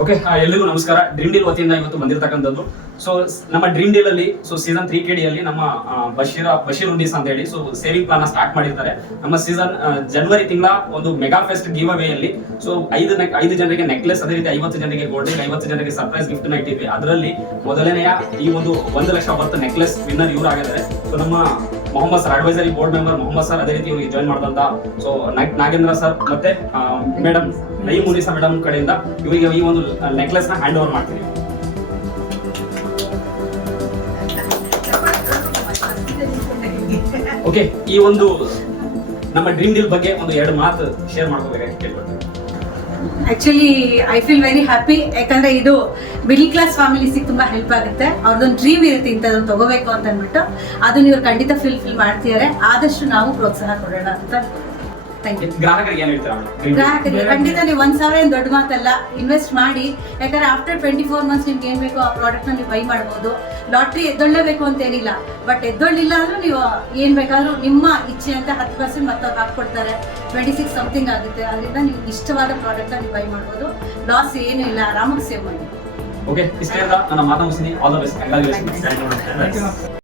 Okay, ಎಲ್ಲರಿಗೂ ನಮಸ್ಕಾರ. Dream deal ವತಿಯಿಂದ ಇವತ್ತು ಬಂದಿರತಕ್ಕಂಥದ್ದು. ಸೊ ನಮ್ಮ ಡ್ರೀಮ್ ಡೀಲ್ ಅಲ್ಲಿ ಸೀಸನ್ 3 KD ಅಲ್ಲಿ ನಮ್ಮ ಬಶೀರ್ ಉಂಡೀಸ್ ಅಂತ ಹೇಳಿ ಸೇವಿಂಗ್ ಪ್ಲಾನ್ ಸ್ಟಾರ್ಟ್ ಮಾಡಿರ್ತಾರೆ. ನಮ್ಮ ಸೀಸನ್ ಜನವರಿ ತಿಂಗಳ ಒಂದು ಮೆಗಾ ಫೆಸ್ಟ್ ಗಿವ್ ಅವೇ ಅಲ್ಲಿ ಐದು ಜನರಿಗೆ ನೆಕ್ಲೆಸ್, ಅದೇ ರೀತಿ 50 ಜನರಿಗೆ ಗೋಲ್ಡ್, 50 ಜನರಿಗೆ ಸರ್ಪ್ರೈಸ್ ಗಿಫ್ಟ್ ನ ಇಟ್ಟಿದ್ವಿ. ಅದರಲ್ಲಿ ಮೊದಲನೆಯ ಈ ಒಂದು 1 ಲಕ್ಷ ವರ್ತ್ ನೆಕ್ಲೆಸ್ ವಿನ್ನರ್ ಇವರು ಆಗಿದ್ದಾರೆ. ಸೊ ನಮ್ಮ Mohammed sir, advisory board member Mohammed sir, ಅದೇ ರೀತಿ ಇವರಿಗೆ ಜಾಯ್ನ್ ಮಾಡಿದಂತ ಸೊ ನಾಗೇಂದ್ರ ಸರ್ ಮತ್ತೆ ಮೇಡಮ್ ನಯೀಮ್ ಮುನಿಸಾ ಮೇಡಮ್ ಕಡೆಯಿಂದ ಇವರಿಗೆ ಈ ಒಂದು ನೆಕ್ಲೆಸ್ ನ ಹ್ಯಾಂಡ್ ಓವರ್ ಮಾಡ್ತೀನಿ. ಓಕೆ, ಈ ಒಂದು ನಮ್ಮ ಡ್ರೀಮ್ ಡೀಲ್ ಬಗ್ಗೆ ಒಂದು 2 ಮಾತು ಶೇರ್ ಮಾಡ್ಕೋಬೇಕಾಗಿ ಕೇಳ್ಕೊಳ್ತೀನಿ. Actually I feel very happy. ಯಾಕಂದ್ರೆ ಇದು ಮಿಡಲ್ ಕ್ಲಾಸ್ ಫ್ಯಾಮಿಲೀಸಿಗೆ ತುಂಬಾ ಹೆಲ್ಪ್ ಆಗುತ್ತೆ. ಅವ್ರದ್ದೊಂದು ಡ್ರೀಮ್ ಇರುತ್ತೆ ಇಂಥದ್ದನ್ನು ತಗೋಬೇಕು ಅಂತ ಅಂದ್ಬಿಟ್ಟು ಅದನ್ನ ಇವ್ರು ಖಂಡಿತ ಫಿಲ್ ಮಾಡ್ತಿದ್ದಾರೆ. ಆದಷ್ಟು ನಾವು ಪ್ರೋತ್ಸಾಹ ಕೊಡೋಣ ಅಂತ. Thank you. ಗ್ರಾಹಕರಿಗೆ ಏನು ಹೇಳ್ತೀರಾ? ಗ್ರಾಹಕರಿಗೆ ಖಂಡಿತ ನೀವು 1,000 ಏನು ದೊಡ್ಡ ಮಾತಲ್ಲ, ಇನ್ವೆಸ್ಟ್ ಮಾಡಿ. ಯಾಕಂದ್ರೆ ಆಫ್ಟರ್ 24 ಮಂತ್ಸ್ ನಿಮ್ಗೆ ಏನ್ ಬೇಕೋ ಆ ಪ್ರಾಡಕ್ಟ್ ನ ನೀವು ಬೈ ಮಾಡಬಹುದು. ಲಾಟ್ರಿ ಎದ್ದೊಳ್ಳೇಬೇಕು ಅಂತ ಏನಿಲ್ಲ, ಬಟ್ ಎದ್ದೊಳ್ಳಿಲ್ಲ ಅಂದ್ರೂ ನೀವು ಏನ್ ಬೇಕಾದ್ರೂ ನಿಮ್ಮ ಇಚ್ಛೆ ಅಂತ 10% ಮತ್ತೆ ಹಾಕ್ಕೊಡ್ತಾರೆ. 26 ಸಮಥಿಂಗ್ ಆಗುತ್ತೆ. ಅದರಿಂದ ನೀವು ಇಷ್ಟವಾದ ಪ್ರಾಡಕ್ಟ್ ನೀವು ಬೈ ಮಾಡಬಹುದು. ಲಾಸ್ ಏನೂ ಇಲ್ಲ, ಆರಾಮಾಗಿ ಸೇವ್ ಮಾಡಿ. ಓಕೆ, ಇಷ್ಟೇಂದ್ರ ನನ್ನ ಮಾತು ಮುಗಿಸ್ತೀನಿ. All the best.